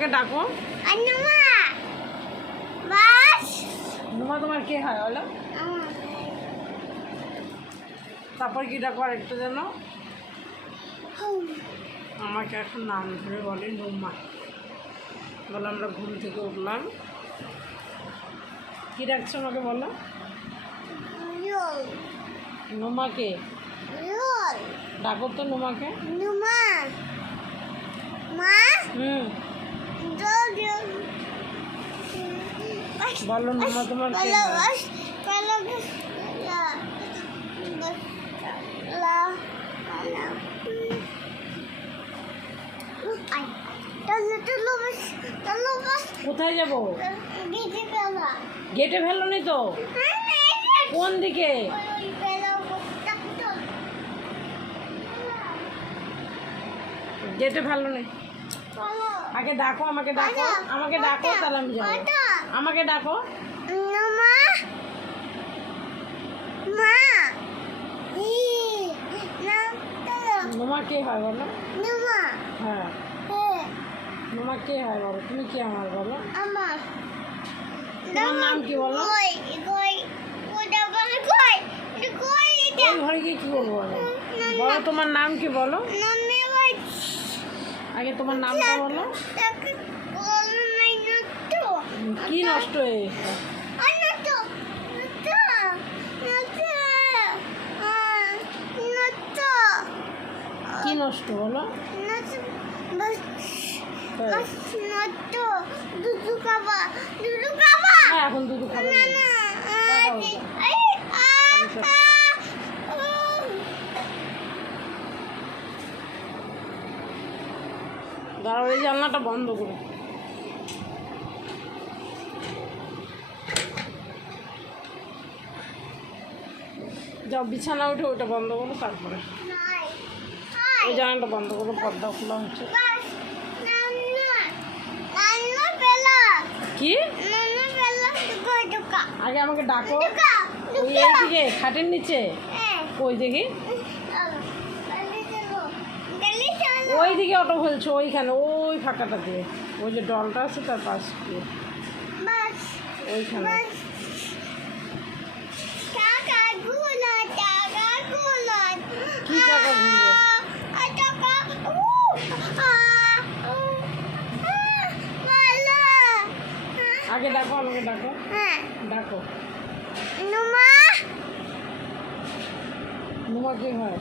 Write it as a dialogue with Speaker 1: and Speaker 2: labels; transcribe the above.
Speaker 1: আমাকে ডাকো। নুমা তোমার কে হয় বলো? তারপর কি ডাকো আরেকটা যেন? আমাকে এখন নাম ধরে বলে নুমা বলো আমরা ঘুম থেকে উঠলাম। কি ডাকছো আমাকে বলো? নুমাকে ডাকো তো নুমাকে
Speaker 2: অনুমা মা?
Speaker 1: হুম।
Speaker 2: বাস চলো বাস
Speaker 1: কোথায় যাব?
Speaker 2: গেটে
Speaker 1: ফেলো। নি তো? কোন দিকে? গেটে ফেলো। নি আগে ডাকো আমাকে ডাকো আমাকে ডাকো তাহলে আমি যাব? আমাকে ডাকো
Speaker 2: মা চলো
Speaker 1: নুমা কে হয় বলো
Speaker 2: অনুমা
Speaker 1: হ্যাঁ নুমা কে হয় বলো তুমি কে আমার বলো
Speaker 2: আমার
Speaker 1: তোমার নাম কি বলো
Speaker 2: কই কই ওটা বলে কই কই এটা
Speaker 1: ঘরে গিয়ে কি বলব বলো তোমার নাম কি বলো
Speaker 2: নামে ভাই
Speaker 1: আগে তোমার নামটা বলো কি নষ্ট হয়ে কি নষ্ট হ্যাঁ এখন। দাঁড়াও এই জানলাটা বন্ধ করো। যাও, বিছানা উঠে ওটা বন্ধ করো, তারপরে। ওই জানালাটা বন্ধ করো, পর্দা খোলা হচ্ছে। কি? আগে আমাকে ডাকো। ওই এইদিকে খাটের নিচে? ওই
Speaker 2: চলো
Speaker 1: ওই দিকে অটো ফেলছো ওইখানে, ওই ফাঁকাটা দিয়ে। ওই যে ডলটা আছে, তার পাশ দিয়ে। ওইখানে। আগে ডাকো আমাকে ডাকো।
Speaker 2: হ্যাঁ।
Speaker 1: ডাকো।
Speaker 2: নুমা?
Speaker 1: নুমা কি হয়?